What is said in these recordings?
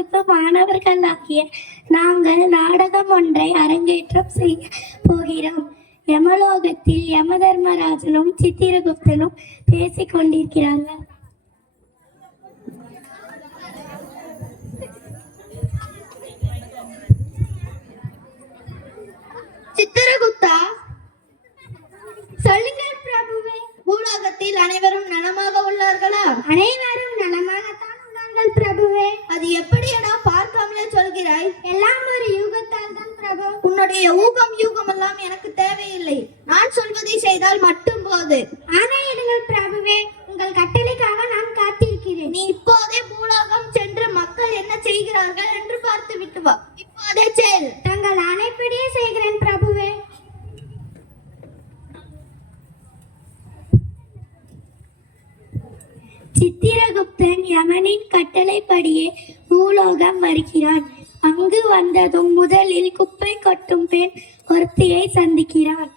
வகுப்பு மாணவர்களாகிய நாங்கள் நாடகம் ஒன்றை அரங்கேற்றம் செய்ய போகிறோம். யமலோகத்தில் யமதர்மராஜனும் சித்திரகுப்தனும் பேசிக் கொண்டிருக்கிறார்கள். சித்திரகுப்தா சொல்லுங்கள் பிரபுவே பூலோகத்தில் அனைவரும் நலமாக உள்ளார்களா? அனைவரும் எல்லாம் ஒரு யூகத்தால் தான் பிரபு. உன்னுடைய ஊகம் யூகம் எல்லாம் எனக்கு தேவையில்லை. நான் சொல்வதை செய்தால் மட்டும் போது. ஆணையிடுங்கள் பிரபுவே உங்கள் கட்டளைக்காக நான் காத்திருக்கிறேன். நீ இப்போதே பூலோகம் சென்று மக்கள் என்ன செய்கிறார்கள் என்று பார்த்து விட்டு வா. இப்போதே செல். தங்கள் ஆணைப்படியே செய்கிறேன் பிரபுவே. சித்திரகுப்தன் யமனின் கட்டளைப்படியே பூலோகம் வருகிறான். அங்கு வந்ததும் முதலில் குப்பை கொட்டும் பெண் ஒருத்தியை சந்திக்கிறார்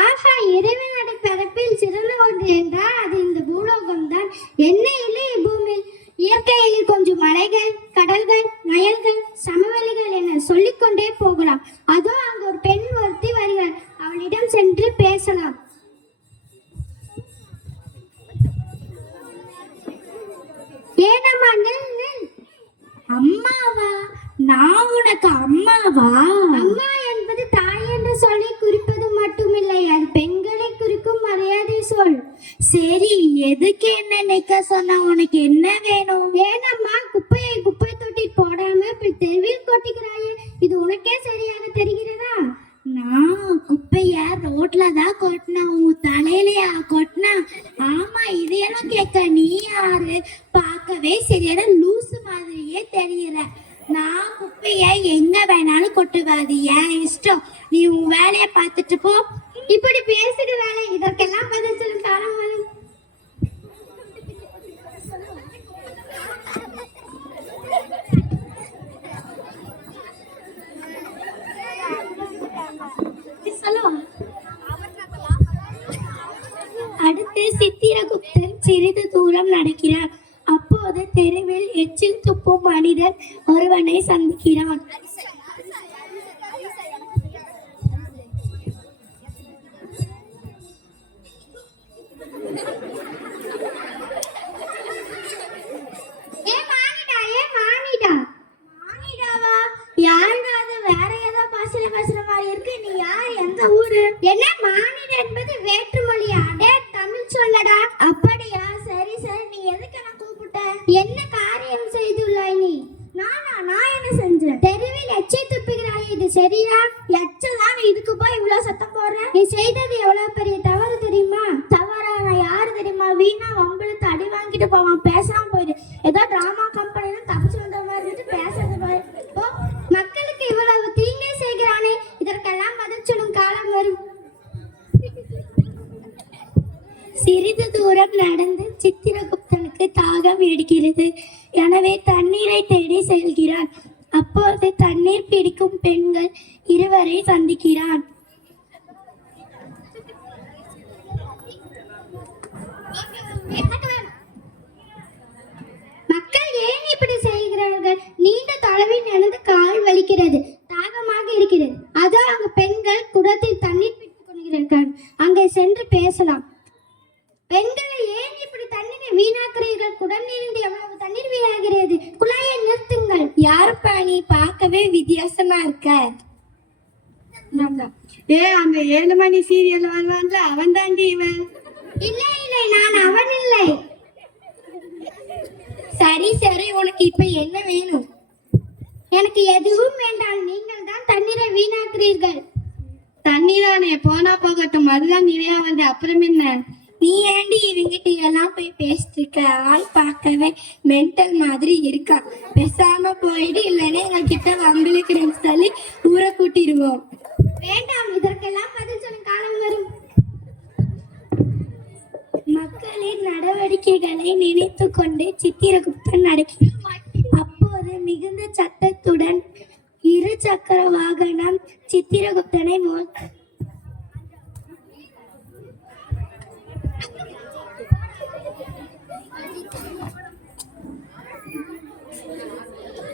ஆஹா இறைவனோட பிறப்பில் சிறந்த ஒன்று என்றால் அது இந்த பூலோகம் தான் என்ன இல்லை பூமியில் இயற்கையில் கொஞ்சம் மலைகள் கடல்கள் வயல்கள் அம்மாவா அம்மா என்பது தாய் என்று சொல்லி குறிப்பது மட்டுமில்லை அது பெண்களை குறிக்கும் மரியாதை சொல். சரி எதுக்கு என்ன நிக்க சொன்னா உனக்கு என்ன வேணும்? ஏனம்மா குப்பையை குப்பை தொட்டி போடாம இப்படி தெருவில் கொட்டிக்கிறாயே இது உனக்கே சரியாக தெரிகிறதா? நான் குப்பைய ரோட்ல தான் கொட்டினேன் உன் தலையிலயா கொட்டினா ஆமா இதையெல்லாம் கேட்க நீ யாரு? பார்க்கவே சரியான லூசு மாதிரியே தெரியற. நான் குப்பைய எங்க வேணாலும் கொட்டுவாது ஏன் இஷ்டம். நீ உன் வேலைய பார்த்துட்டு போ. இப்படி பேசுற வேலை. இதற்கெல்லாம் பதில் சொல்லும் காலம் வரும் அடுத்து சித்திரகுப்தன் சிறிது தூரம் நடக்கிறார். அப்போது தெருவில் எச்சில் துப்பும் மனிதன் ஒருவனை சந்திக்கிறான். ஏ மானிடா என்பது மானிடா மானிடாவா யாருடா அது வேற ஏதோ பாஷையில பேசுற மாதிரி இருக்கு நீ யார் எந்த ஊரு என்ன மானிட என்பது வேற்றுமொழியா அடே தமிழ் சொல்லடா அப்படியா சரி சரி நீ எதுக்கு என்ன கூப்பிட்ட என்ன காரியம் செய்துள்ளாய் நீ நானா நான் என்ன செஞ்சேன் தெருவில் எச்சை துப்புகிறாய் இது சரியா எச்சல் தான் இதுக்கு போய் இவ்வளவு சத்தம் போடுற நீ செய்தது எவ்வளவு பெரிய தவறு தெரியுமா தவறா நான் யாரு தெரியுமா வீணா வம்பளுத்து அடி வாங்கிட்டு போவான் பேசாம போயிடு ஏதோ டிராமா கம்பெனில தப்பிச்சு வந்த மாதிரி இருந்து பேசுறது பாரு ஓ மக்களுக்கு இவ்வளவு தீங்கே செய்கிறானே இதற்கெல்லாம் காலம் வரும். சிறிது தூரம் நடந்து சித்திரகுப்தனுக்கு தாகம் எடுக்கிறது. எனவே தண்ணீரை தேடி செல்கிறான். அப்போது தண்ணீர் பிடிக்கும் பெண்கள் இருவரை சந்திக்கிறான். மக்கள் ஏன் இப்படி செய்கிறார்கள்? நீண்ட தொலைவில் நடந்து கால் வலிக்கிறது தாகமாக இருக்கிறது அதோ அங்கு பெண்கள் குடத்தில் தண்ணீர் பிடித்துக் கொள்கிறார்கள் அங்கே சென்று பேசலாம். பெண்களை ஏன் இப்படி தண்ணீரை வீணாக்குறீர்கள்? குடலிலிருந்து எவ்வளவு தண்ணீர் வீணாகிறது? குழாயை நிறுத்துங்கள். யாருப்பா நீ பார்க்கவே வித்தியாசமா இருக்க. ஏ அந்த ஏழு மணி சீரியல் வருவான்ல அவன் தாண்டி இவன்? இல்லை இல்லை நான் அவன் இல்லை. சரி சரி உனக்கு இப்ப என்ன வேணும்? எனக்கு எதுவும் வேண்டாம். நீங்கள் தான் தண்ணீரை வீணாக்குறீர்கள். தண்ணி தானே போனா போகட்டும். அதுதான் நிறையா வருது அப்புறம் என்ன? நீ ஏண்டி இவங்கிட்ட எல்லாம் போய் பேசிட்டு இருக்க ஆள் பார்க்கவே மென்டல் மாதிரி இருக்கா? பேசாம போயிடு இல்லைன்னா எங்க கிட்ட வம்பிழுக்கிறேன்னு சொல்லி ஊரை கூட்டிடுவோம். வேண்டாம் இதற்கெல்லாம் பதில் சொல்லும் காலம் வரும். மக்களின் நடவடிக்கைகளை நினைத்து கொண்டு சித்திரகுப்தன் நடக்கிறார் அப்போது மிகுந்த சத்தத்துடன் இரு சக்கர வாகனம் சித்திரகுப்தனை மோ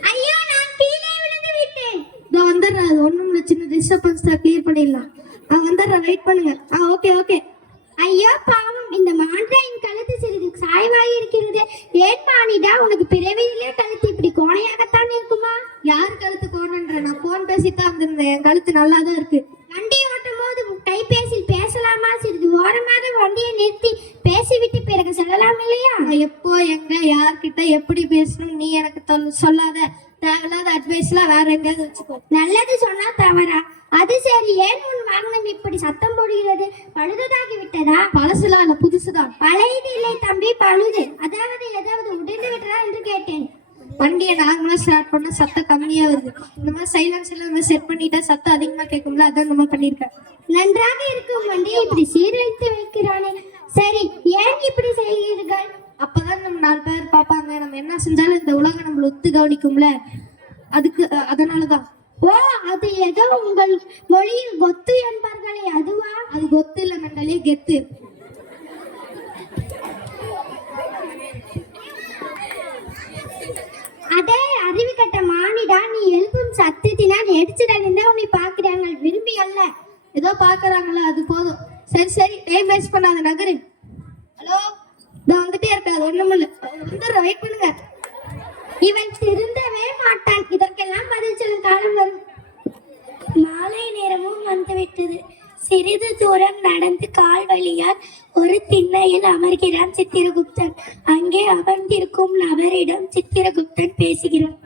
ஐயோ நான் கீழே விழுந்து விட்டேன். இதோ வந்துடுறேன். அது ஒன்றும் இல்லை. சின்ன டிஸ்டர்பன்ஸ் தான் கிளியர் பண்ணிடலாம். ஆ வந்துடுறேன். வெயிட் பண்ணுங்க. ஆ ஓகே ஓகே ஐயோ பாவம். இந்த மான்றாயின் கழுத்து சிறிது சாய்வாகி இருக்கிறது. ஏன் மானிடா உனக்கு பிறவியிலே கழுத்து இப்படி கோணையாகத்தான் இருக்குமா? யார் கழுத்து கோணன்ற? நான் போன் பேசித்தான் வந்திருந்தேன். என் கழுத்து நல்லா தான் இருக்கு. வண்டி ஓட்டும் போது கைபேசியில் பேசலாமா? சிறிது ஓரமாக வண்டியை நிறுத்தி பேசிவிட்டு பிறகு செல்லலாம் இல்லையா? எப்போ எங்க யார்கிட்ட எப்படி பேசணும்? நீ எனக்கு சொல்லாத. தேவையில்லாத அட்வைஸ்லாம் வேற எங்கேயாவது வச்சுக்கோ. நல்லது சொன்னா தவறா. அது சரி. ஏன் வாகனம் இப்படி சத்தம் போடுகிறது? பழுததாகி விட்டதா? பழசுலாம் இல்லை புதுசுதான். பழையது இல்லை தம்பி பழுது. அதாவது ஏதாவது உடைந்து விட்டதா என்று கேட்டேன். வண்டியை நார்மலா ஸ்டார்ட் பண்ணா சத்தம் கம்மியா வருது. இந்த மாதிரி சைலன்ஸ் எல்லாம் செட் பண்ணிட்டா சத்தம் அதிகமா கேட்கும்ல அதான் நம்ம பண்ணிருக்கேன் நன்றாக இருக்கும் வண்டியை இப்படி சீரழித்து வைக்கிறானே. சரி ஏன் இப்படி செய்கிறீர்கள்? அப்பதான் நம்ம நாலு பேர் பார்ப்பாங்க. நம்ம என்ன செஞ்சாலும் இந்த உலகம் நம்மள ஒத்து கவனிக்கும்ல. அதுக்கு அதனாலதான். ஓ அது ஏதோ உங்கள் மொழியில் கொத்து என்பார்களே அதுவா? அது கொத்து இல்ல மண்டலே கெத்து. அதே அறிவு கட்ட மானிடா நீ எழுப்பும் சத்தத்தினால் எடிச்சிடலிருந்தா உன்னை பாக்குறாங்க விரும்பி அல்ல. ஏதோ பாக்குறாங்களா அது போதும். சரி சரி டைம் வேஸ்ட் பண்ணாத நகரு. ஹலோ இதோ வந்துட்டே இருக்கேன் அது ஒண்ணுமில்ல வந்துடுறேன் வெயிட் பண்ணுங்க. இவன் திருந்தவே மாட்டான். இதற்கெல்லாம் பதில் சொல்லும் காலம் வரும். வந்துவிட்டது சிறிது தூரம் நடந்து கால் வழியால் ஒரு திண்ணையில் அமர்கிறான் சித்திரகுப்தன். அங்கே அமர்ந்திருக்கும் நபரிடம் சித்திரகுப்தன் பேசுகிறான்.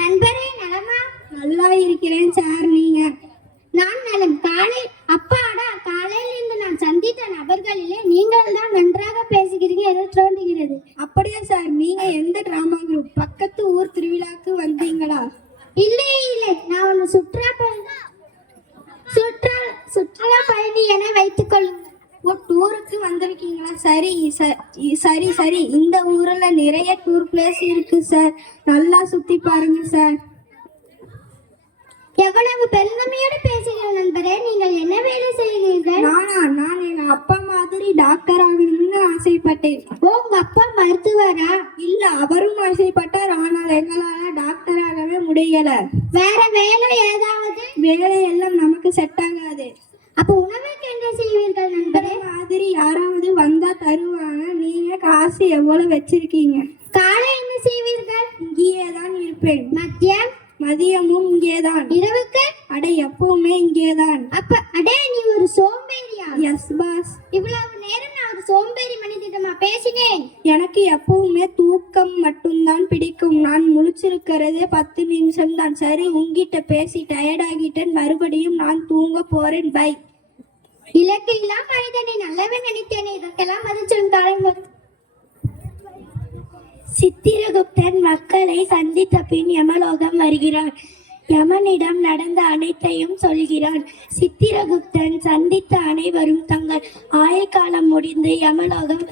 நண்பரே நலமா? நல்லா இருக்கிறேன் சார் நீங்க? நான் நலம். காலை அப்பாடா காலையில் இருந்து நான் சந்தித்த நபர்களிலே நீங்கள் தான் நன்றாக பேசுகிறீங்க என தோன்றுகிறது. அப்படியா சார் நீங்க எந்த டிராமா குரூப் பக்கத்து சரி சரி. இந்த ஊர்ல நிறைய டூர் பிளேஸ் இருக்கு சார் நல்லா சுத்தி பாருங்க சார் எவ்வளவு பெருந்தமையோடு பேசுகிறேன் நண்பரே. நீங்கள் என்ன வேலை செய்கிறீர்கள்? நானா? நான் எங்க அப்பா மாதிரி டாக்டர் ஆகணும்னு ஆசைப்பட்டேன். ஓ உங்க அப்பா மருத்துவரா? இல்ல அவரும் ஆசைப்பட்டார். ஆனால் எங்களால டாக்டர் ஆகவே முடியல. வேற வேலை ஏதாவது? வேலையெல்லாம் நமக்கு செட் ஆகாது. அப்ப உணவுக்கு என்ன செய்வீர்கள் நண்பரே? மாதிரி யாராவது வந்தா தருவாங்க. நீங்க காசு எவ்வளவு வச்சிருக்கீங்க? காலை என்ன செய்வீர்கள்? இங்கேயே தான் இருப்பேன். மத்தியம்? மதியமும் இங்கேதான். இரவுக்கு? அட எப்பவுமே இங்கேதான். அப்ப அடே நீ ஒரு சோம்பேறியா? எஸ் பாஸ் இவ்வளவு நேரம் நான் ஒரு சோம்பேறி மனிதமா பேசினேன். எனக்கு எப்பவுமே தூக்கம் மட்டும்தான் பிடிக்கும். நான் முழிச்சிருக்கிறதே பத்து நிமிஷம் தான் சரி உங்கிட்ட பேசி டயர்ட் ஆகிட்டேன். மறுபடியும் நான் தூங்க போறேன். பை இலக்கு இல்லா மனிதனை நல்லவன் நினைத்தேனே. இதற்கெல்லாம் பதில் சொல்லும் காலங்கள் சித்திரகுப்தன் மக்களை சந்தித்த பின் யமலோகம் வருகிறான். யமனிடம் நடந்த அனைத்தையும் சொல்கிறான். சித்திரகுப்தன் சந்தித்த அனைவரும் தங்கள் ஆயுள் காலம் முடிந்து யமலோகம்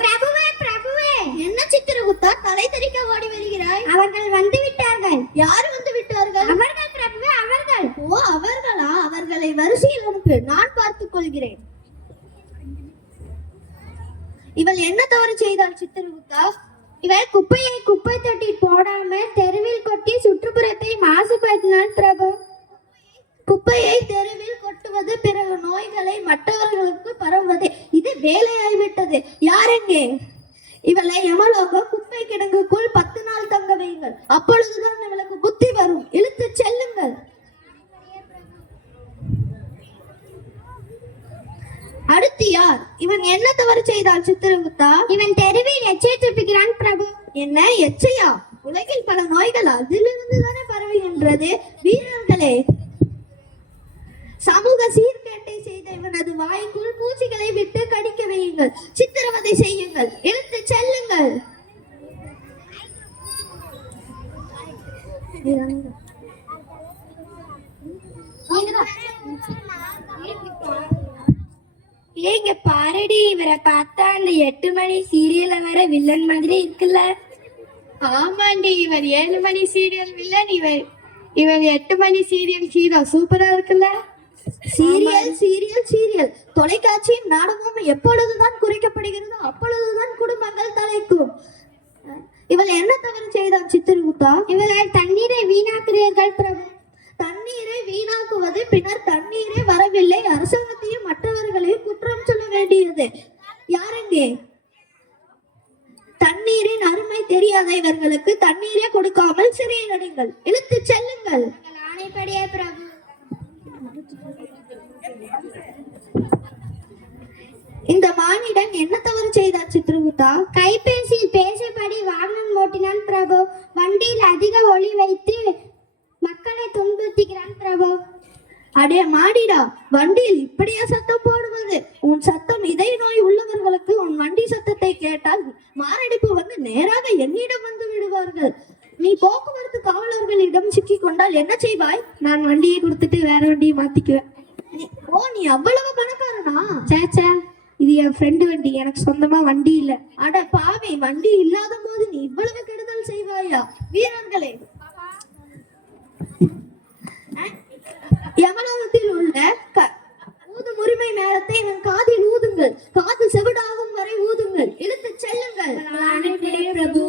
பிரபுவே பிரபுவே. என்ன சித்திரகுப்தா? தலை தெறிக்க ஓடி வருகிறாய். அவர்கள் வந்து விட்டார்கள். யார் வந்து விட்டார்கள்? அவர்கள் பிரபுவே அவர்கள். ஓ அவர்களா? அவர்களை வரிசையில் அனுப்பு. நான் பார்த்துக் கொள்கிறேன். இவள் என்ன தவறு செய்தாள் சித்திரகுப்தா? இவள் குப்பையை குப்பை தொட்டி போடாமல் தெருவில் கொட்டி சுற்றுப்புறத்தை மாசுபடுத்தினாள் பிரபு. குப்பையை தெருவில் கேட்டேன். இவளை யமலோக குப்பை கிடங்குக்குள் பத்து நாள் தங்க வையுங்கள். அப்பொழுதுதான் இவளுக்கு புத்தி வரும். இழுத்து செல்லுங்கள். அடுத்து யார்? இவன் என்ன தவறு செய்தான் சித்திரகுத்தா இவன் தெருவில் எச்சை துப்பிக்கிறான் பிரபு. என்ன? எச்சையா? உலகில் பல நோய்கள் அதிலிருந்து தானே பரவுகின்றது வீரர்களே இவனது வாய்க்குள் பூச்சிகளை விட்டு கடிக்க வையுங்கள். சித்திரவதை செய்யுங்கள். இழுத்து செல்லுங்கள். ஏங்க பாரடி இவரை பார்த்தா அந்த எட்டு மணி சீரியல்ல வர வில்லன் மாதிரி இருக்குல்ல. ஆமாண்டி இவர் ஏழு மணி சீரியல் வில்லன் இவர் இவர் எட்டு மணி சீரியல் ஹீரோ சூப்பரா இருக்குல்ல. Serial serial serial. தொலைக்காட்சியும் நாடகமும் எப்பொழுதுதான் குறைக்கப்படுகிறதோ அப்பொழுதுதான் குடும்பங்கள் தலைக்கும். இவள் என்ன தவறு செய்தாள் சித்திரகுப்தா? இவர்கள் தண்ணீரை வீணாக்குறீர்கள் பிரபு. தண்ணீரை வீணாக்குவது பின்னர் தண்ணீரே வரவில்லை. அரசாங்கத்தையும் மற்றவர்களையும் குற்றம் சொல்ல வேண்டியது. யாரெங்கே தண்ணீரின் அருமை தெரியாத இவர்களுக்கு தண்ணீரே கொடுக்காமல் சிறையில் அடைங்கள் இழுத்து செல்லுங்கள். ஆணைப்படியே பிரபு. இந்த மானிடன் என்ன தவறு செய்தார் சித்திரகுப்தா கைபேசியில் பேசியபடி வாகனம் ஓட்டினான் பிரபு. வண்டியில் அதிக ஒளி வைத்து மக்களை துன்புறுத்துகிறான் பிரபு. அடே மாடிடா வண்டியில் இப்படியா சத்தம் போடுவது? உன் சத்தம் இதய நோய் உள்ளவர்களுக்கு உன் வண்டி சத்தத்தை கேட்டால் மாரடைப்பு வந்து நேராக என்னிடம் வந்து விடுவார்கள். நீ போக்குவரத்து காவலர்களிடம் சிக்கி கொண்டால் என்ன செய்வாய்? நான் வண்டியை கொடுத்துட்டு வேற வண்டியை மாத்திக்குவேன். அவ்வளவு பணக்காரனா? சேச்சா இது என் ஃப்ரெண்டு வண்டி எனக்கு சொந்தமா வண்டி இல்ல. அட பாவி வண்டி இல்லாத போது நீ இவ்வளவு கெடுதல் செய்வாயா வீரர்களே அஹ், யமலோகத்தில் உள்ள க- ஊதும் உரிமை மேளத்தை என் காதில் ஊதுங்கள் காது செவிடாகும் வரை ஊதுங்கள் இழுத்து செல்லுங்கள் பிரபு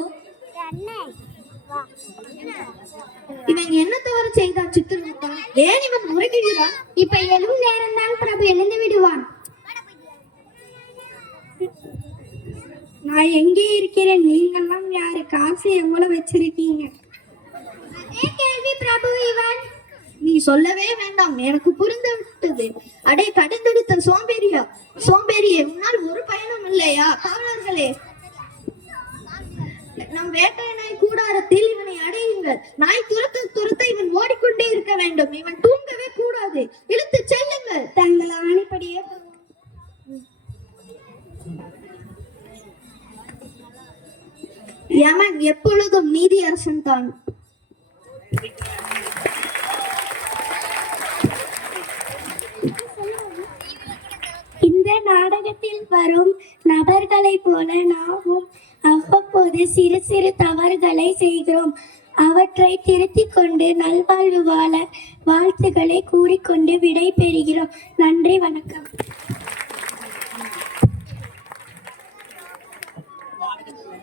இவன் என்ன தவறு செய்தான் சித்திரகுப்தா ஏன் இவன் முறைகிறான் இப்ப எழும் நேரம்தான் பிரபு எழுந்து விடுவான் நான் எங்கே இருக்கிறேன் நீங்கெல்லாம் யாரு காசு எவ்வளவு வச்சிருக்கீங்க அதே கேள்வி பிரபு இவன் நீ சொல்லவே வேண்டாம். எனக்கு புரிந்து விட்டது அடே கடிந்தெடுத்த சோம்பேறியா? சோம்பேறியே உன்னால் ஒரு பயனும் இல்லையா? காவலர்களே. நம் வேட்டை நாய் கூடாரத்தில் இவனை அடையுங்கள். நாய் துரத்த துரத்த இவன் ஓடிக்கொண்டே இருக்க வேண்டும். இவன் தூங்கவே கூடாது. இழுத்து செல்லுங்கள். தங்கள் ஆணைப்படியே யமன் எப்பொழுதும் நீதி அரசன் தான் இந்த நாடகத்தில் வரும் நபர்களைப் போல நாமும் அவ்வப்போது சிறு சிறு தவறுகளை செய்கிறோம். அவற்றை திருத்திக் கொண்டு நல்வாழ்வு வாழ வாழ்த்துக்களை கூறிக்கொண்டு விடை பெறுகிறோம். நன்றி வணக்கம்.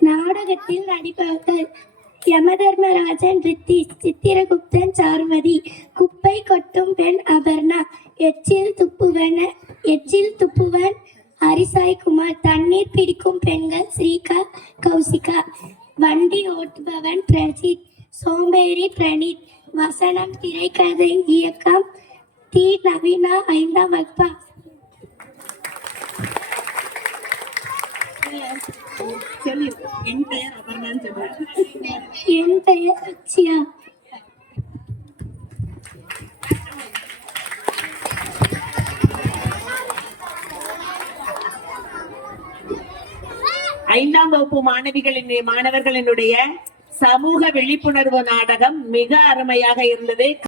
நாடகத்தில் நடிப்பவர்கள் யமதர்மராஜன் ரித்தி சித்திரகுப்தன் சார்வதி குப்பை கொட்டும் பெண் அபர்ணா எச்சில் துப்புவன எச்சில் துப்புவன் ஹரிசாய் குமார் தண்ணீர் பிடிக்கும் பெண்கள் ஸ்ரீகா கௌசிகா. வண்டி ஓட்டுபவன் பிரஜித் சோம்பேறி பிரணீத் வசனம் திரைக்கதை இயக்கம் டி. நவீனா ஐந்தாம் வகுப்பா. என் பெயர் அக்ஷயா. ஐந்தாம் வகுப்பு மாணவிகளின் மாணவர்களினுடைய சமூக விழிப்புணர்வு நாடகம் மிக அருமையாக இருந்தது.